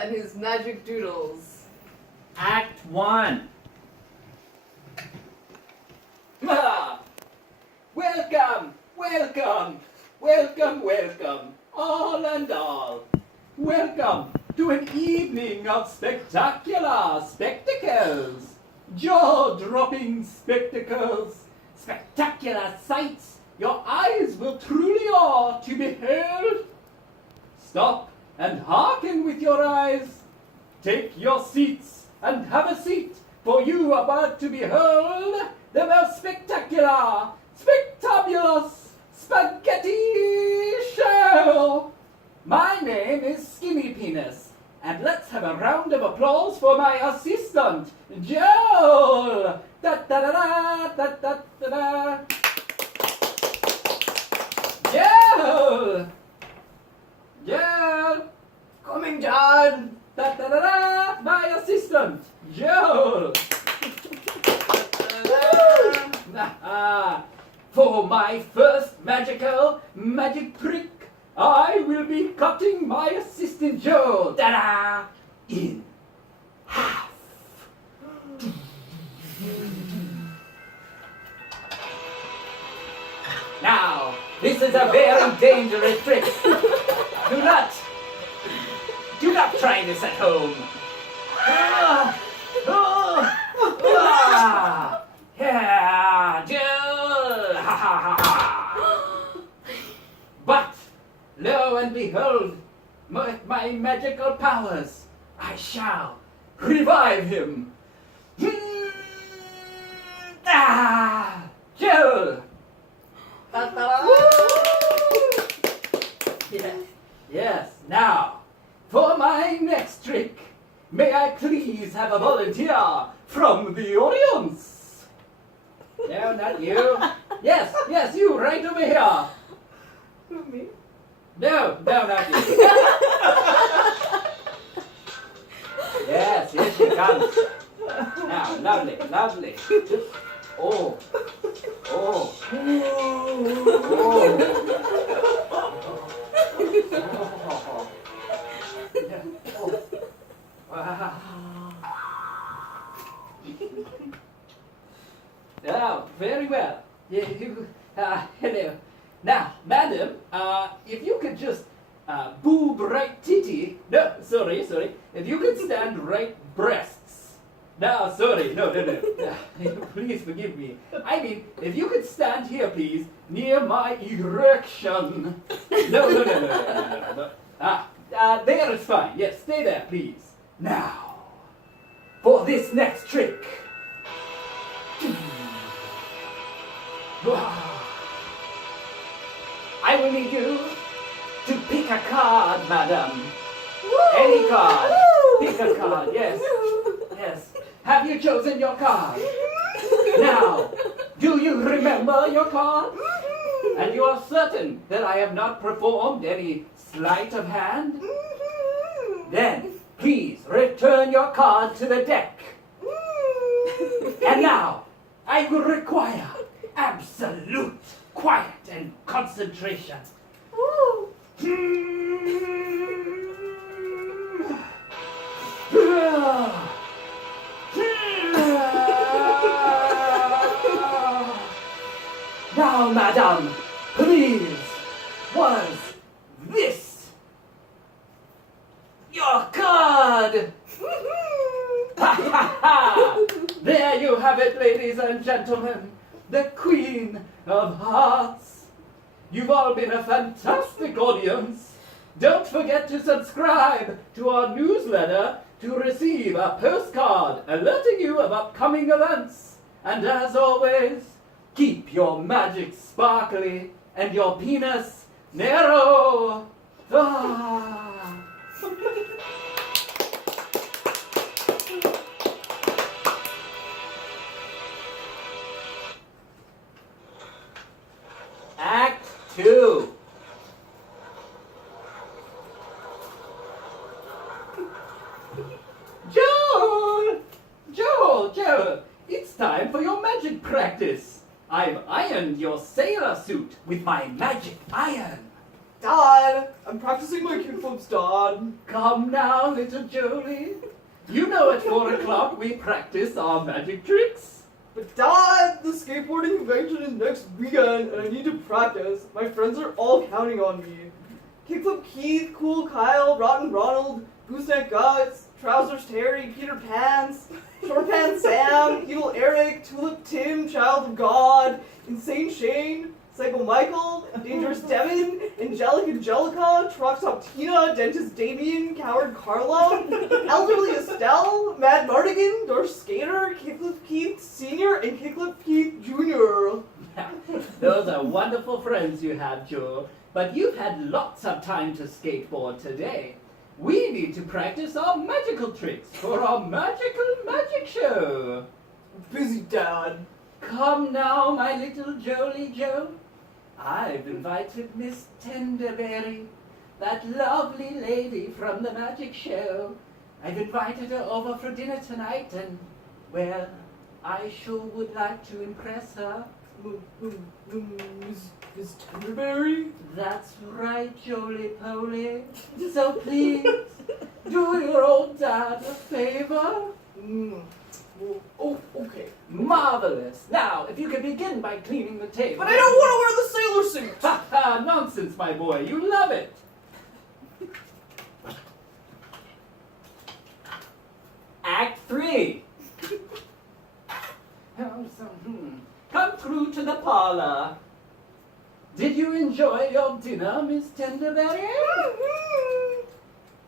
and his magic doodles. Act 1. Welcome, welcome, welcome, welcome, all and all. Welcome to an evening of spectacular spectacles, jaw-dropping spectacles, spectacular sights your eyes will truly awe to behold. Stop and hearken with your eyes. Take your seats and have a seat, for you are about to behold the most spectacular, spectabulous spaghetti show. My name is Skinny Penis, and let's have a round of applause for my assistant, Joel. Da da da da da da da da. Joel. Joel. Coming, John. Da da da da. My assistant, Joel. For my first magic trick, I will be cutting my assistant Joel, ta-da, in half. Now, this is a very dangerous trick. Do not try this at home. Yeah, Joel, ha ha ha ha. But, lo and behold, with my magical powers, I shall revive him. Joel! Yes, now, for my next trick, may I please have a volunteer from the audience? No, not you. Yes, you, right over here. Me? No, not you. Yes, here she comes. Now, lovely. Oh. Oh, very well. Hello. Now, madam, if you could just boob right titty. No, sorry. If you could stand right breasts. No, sorry. No. Please forgive me. I mean, if you could stand here, please, near my erection. No. There is fine. Yes, stay there, please. Now, for this next trick. I will need you to pick a card, madam. Any card. Pick a card, yes. Have you chosen your card? Now, do you remember your card? And you are certain that I have not performed any sleight of hand? Then, please return your card to the deck. And now, I will require absolute quiet and concentration. Now, madam, please, was this your card? There you have it, ladies and gentlemen, the Queen of Hearts. You've all been a fantastic audience. Don't forget to subscribe to our newsletter to receive a postcard alerting you of upcoming events. And as always, keep your magic sparkly and your penis narrow. Act 2. Joel, it's time for your magic practice. I've ironed your sailor suit with my magic iron. Dad, I'm practicing my kickflips, Dad. Come now, little Jolie. You know at 4 o'clock we practice our magic tricks. But Dad, the skateboarding convention is next weekend and I need to practice. My friends are all counting on me. Kickflip Keith, Cool Kyle, Rotten Ronald, Gooseneck Guts, Trousers Terry, Peter Pants, Short Pants Sam, Evil Eric, Tulip Tim, Child of God, Insane Shane, Psycho Michael, Dangerous Devin, Angelic Angelica, Truckstop Tina, Dentist Damien, Coward Carlo, Elderly Estelle, Mad Mardigan, Dorf Skater, Kickflip Keith Sr., and Kickflip Keith Jr. Those are wonderful friends you have, Joe. But you've had lots of time to skateboard today. We need to practice our magical tricks for our magical magic show. Busy, Dad. Come now, my little Jolie Joe. I've invited Miss Tenderberry, that lovely lady from the magic show. I've invited her over for dinner tonight and, well, I sure would like to impress her. Miss Tenderberry? That's right, Jolie Polie. So please, do your old dad a favor. Oh, okay. Marvelous. Now, if you could begin by cleaning the table. But I don't want to wear the sailor suit! Ha ha! Nonsense, my boy. You love it. Act 3. Come through to the parlor. Did you enjoy your dinner, Miss Tenderberry?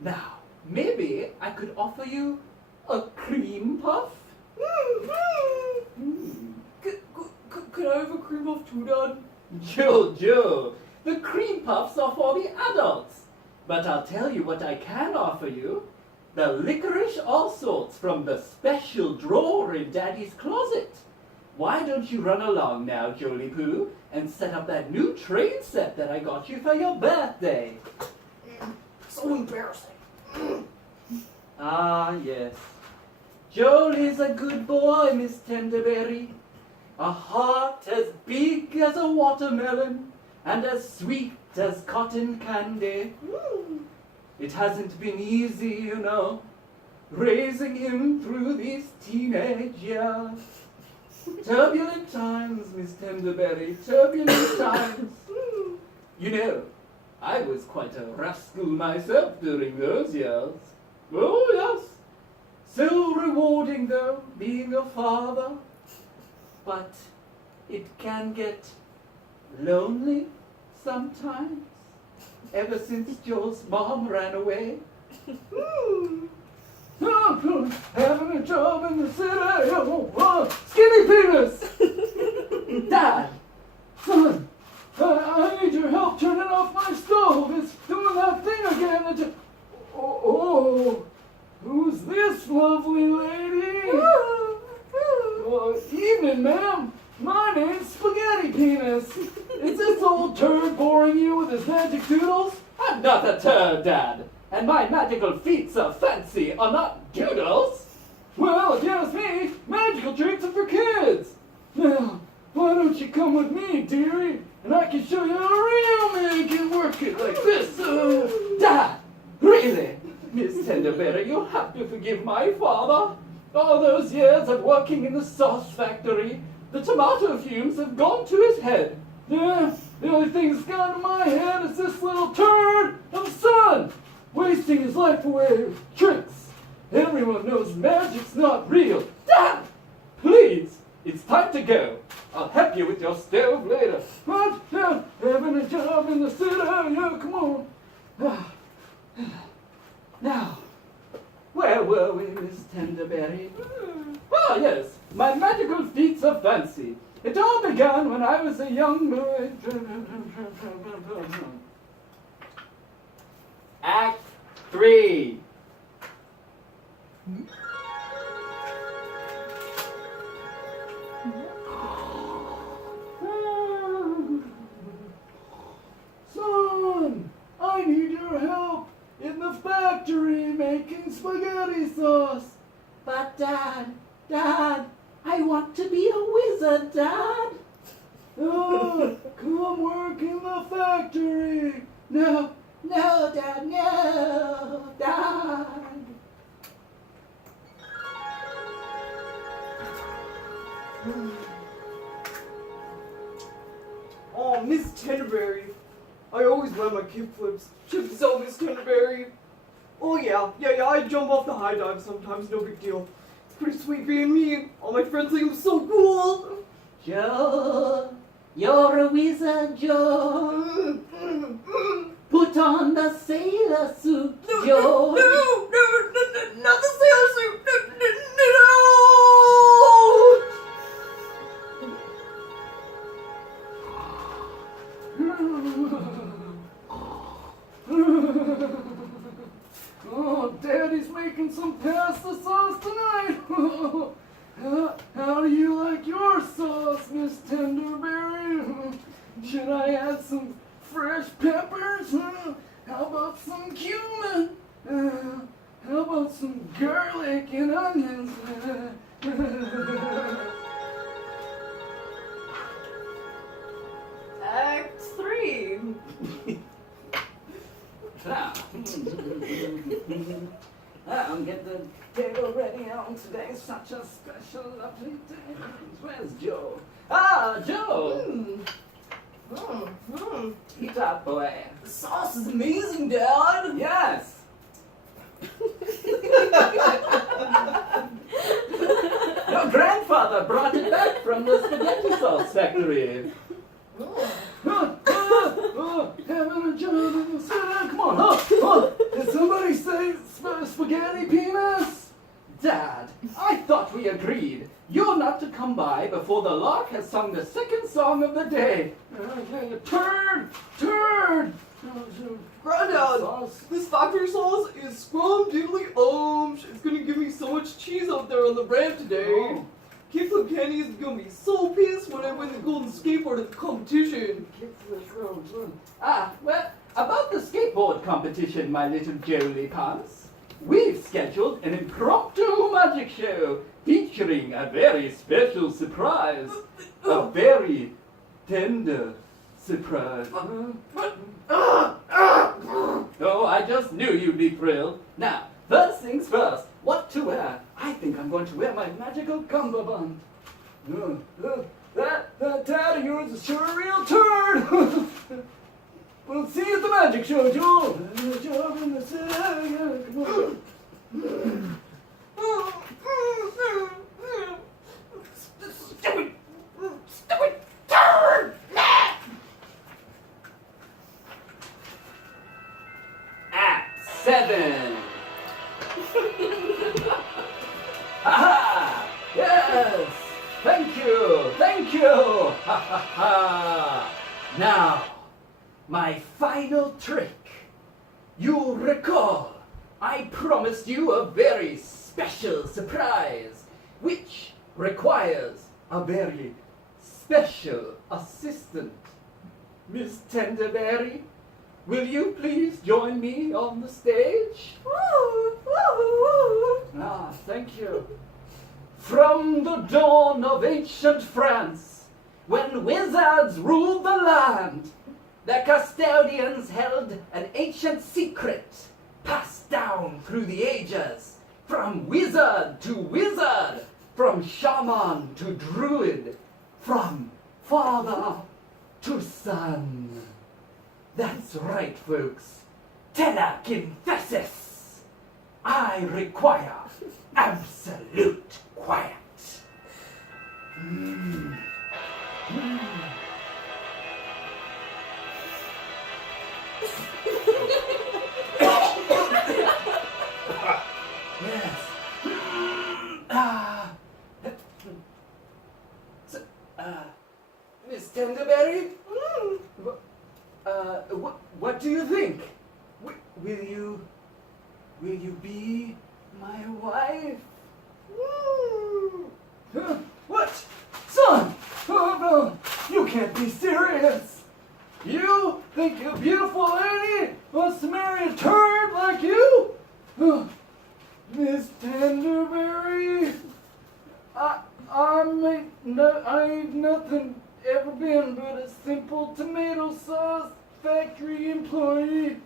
Now, maybe I could offer you a cream puff? Could I have a cream puff too, Dad? Joe, the cream puffs are for the adults. But I'll tell you what I can offer you. The licorice all sorts from the special drawer in Daddy's closet. Why don't you run along now, Jolie Poo, and set up that new train set that I got you for your birthday? So embarrassing. Ah, yes. Jolie's a good boy, Miss Tenderberry. A heart as big as a watermelon and as sweet as cotton candy. It hasn't been easy, you know, raising him through these teenage years. Turbulent times, Miss Tenderberry, turbulent times. You know, I was quite a rascal myself during those years. Oh, yes. So rewarding, though, being a father. But it can get lonely sometimes, ever since Joe's mom ran away. Having a job in the city, skinny penis! Dad! Son, I need your help turning off my stove. It's doing that thing again. Who's this lovely lady? Evening, ma'am. My name's Spaghetti Penis. Is this old turd boring you with his magic doodles? I'm not a turd, Dad. And my magical feats of fancy are not doodles. Well, if you ask me, magical tricks are for kids. Now, why don't you come with me, dearie? And I can show you how a real man can work it like this. Dad, really? Miss Tenderberry, you'll have to forgive my father. All those years of working in the sauce factory, the tomato fumes have gone to his head. Yeah, the only thing that's gone to my head is this little turd of a son, wasting his life away with tricks. Everyone knows magic's not real. Dad, please, it's time to go. I'll help you with your stove later. What? Yeah, having a job in the city, yeah, come on. Now, where were we, Miss Tenderberry? Ah, yes, my magical feats of fancy. It all began when I was a young boy. Act 3. Son, I need your help in the factory making spaghetti sauce. But Dad, I want to be a wizard, Dad. Oh, come work in the factory. no, no, Dad, no, Dad. Oh, Miss Tenderberry. I always wear my kickflips. Chip so Miss Tenderberry. Oh yeah, I jump off the high dive sometimes, no big deal. It's pretty sweet being me. All my friends think I'm so cool. Joe, you're a wizard, Joe. Put on the sailor suit, Joe. No, not the sailor suit. No. Oh, Daddy's making some pasta sauce tonight. How do you like your sauce, Miss Tenderberry? Should I add some fresh peppers? How about some cumin? How about some garlic and onions? Act 3. I'll get the table ready on today. Such a special, lovely day. Where's Joe? Ah, Joe! Eat up, boy. The sauce is amazing, Dad. Yes. Your grandfather brought it back from the spaghetti sauce factory. Having a job. Come on, did somebody say spaghetti penis? Dad, I thought we agreed. You're not to come by before the lark has sung the second song of the day. Turd! Granddad, this factory sauce is scrum diddly It's gonna give me so much cheese out there on the ramp today. Oh. Kickflip Candy is gonna be so pissed when I win the golden skateboard at the competition. Well, about the skateboard competition, my little Jolie Pants, we've scheduled an impromptu magic show featuring a very special surprise. A very tender surprise. Oh, I just knew you'd be thrilled. Now, first things first, what to wear? I think I'm going to wear my magical cummerbund. That tat of yours is sure a real turd. We'll see you at the magic show, Joel. Job in the city. Come on. Stupid turd! Act 7. Aha! Yes! Thank you! Ha ha ha! Now, my final trick. You'll recall, I promised you a very special surprise, which requires a very special assistant. Miss Tenderberry, will you please join me on the stage? Ah, thank you. From the dawn of ancient France, when wizards ruled the land, the custodians held an ancient secret passed down through the ages, from wizard to wizard, from shaman to druid, from father to son. That's right, folks. Telekinesis. I require absolute quiet. Yes. Miss Tenderberry? What do you think? Will you be my wife? What? Son! Oh no! You can't be serious! You think a beautiful lady wants to marry a turd like you? Miss Tenderberry, I ain't nothing ever been but a simple tomato sauce factory factory employee,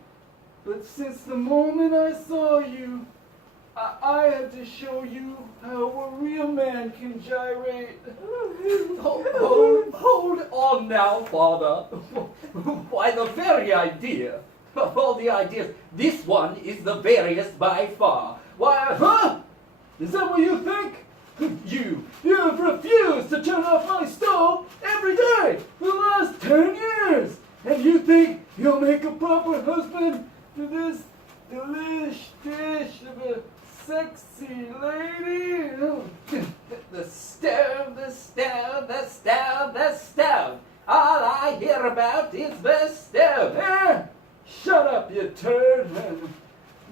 but since the moment I saw you, I had to show you how a real man can gyrate. Hold on now, Father. Why, the very idea of all the ideas, this one is the veriest by far. Why, Huh? Is that what you think? You've refused to turn off my stove every day for the last 10 years. And you think you'll make a proper husband to this delish dish of a sexy lady? the stove, the stove, the stove, the stove. All I hear about is the stove. Shut up, you turd.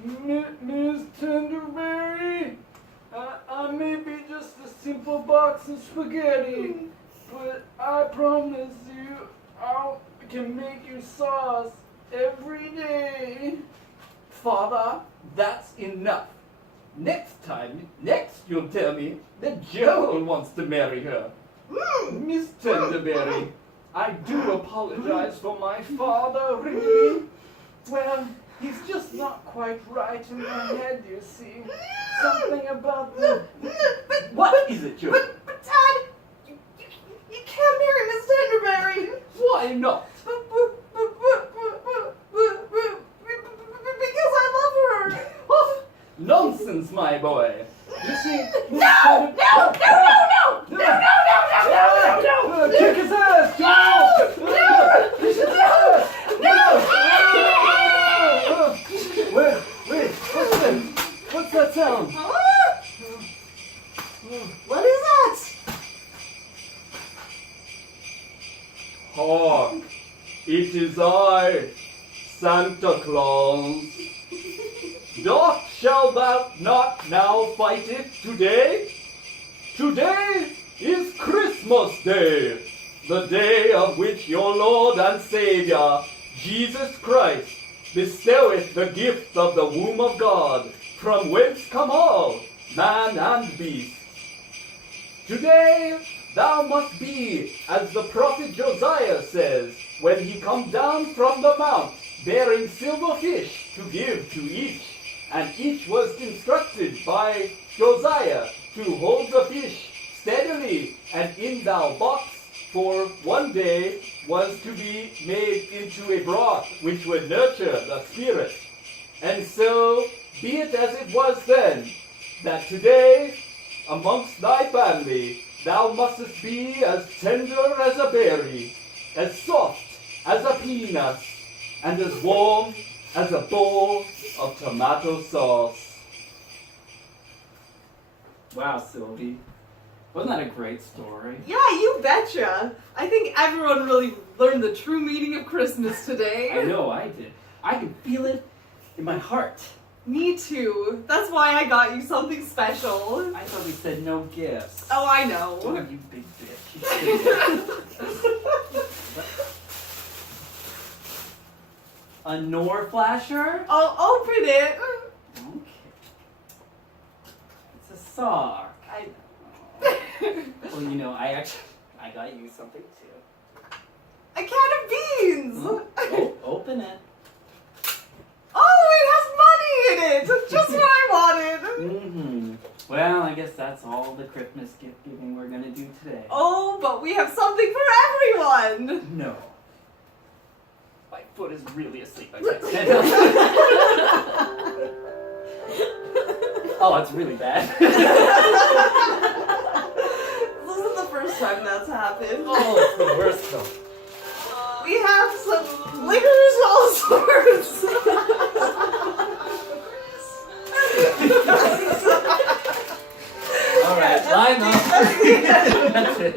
Miss Tenderberry, I may be just a simple box of spaghetti, but I promise you I can make you sauce every day. Father, that's enough. Next you'll tell me that Joel wants to marry her. Miss Tenderberry, I do apologize for my father, really. Well, he's just not quite right in the head, you see. Something about the... What is it, Joel? But Dad, you can't marry Miss Tenderberry. Why not? Because I love her. Nonsense, my boy. You see... No! Kick his ass, Joel! Wait, what's that sound? What is that? Hark, it is I, Santa Claus. Doth shall thou not now fight it today? Today is Christmas Day, the day of which your Lord and Savior, Jesus Christ, bestoweth the gift of the womb of God, from whence come all, man and beast. Today thou must be, as the prophet Josiah says, when he come down from the mount, bearing silver fish to give to each. And each was instructed by Josiah to hold the fish steadily and in thou box, for one day was to be made into a broth which would nurture the spirit. And so be it as it was then, that today amongst thy family thou mustest be as tender as a berry, as soft as a peanut, and as warm as a bowl of tomato sauce. Wow, Sylvie. Wasn't that a great story? Yeah, you betcha. I think everyone really learned the true meaning of Christmas today. I know I did. I can feel it in my heart. Me too. That's why I got you something special. I thought we said no gifts. Oh, I know. Oh, you big bitch. A Nor flasher? I'll open it. Okay. It's a sock. Well, you know, I got you something too. A can of beans. Oh, open it. Oh, it has money in it. Just what I wanted. Mm-hmm. Well, I guess that's all the Christmas gift giving we're gonna do today. Oh, but we have something for everyone. No. My foot is really asleep. I can't stand up. Oh, it's really bad. This isn't the first time that's happened. Oh, it's the worst though. We have some liquors of all sorts. All right, line up. That's it.